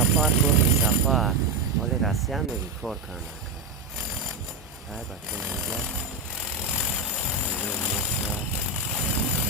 Safar korku safar. Olha Raciano e korkana. Hay bakayım önce. Mosra.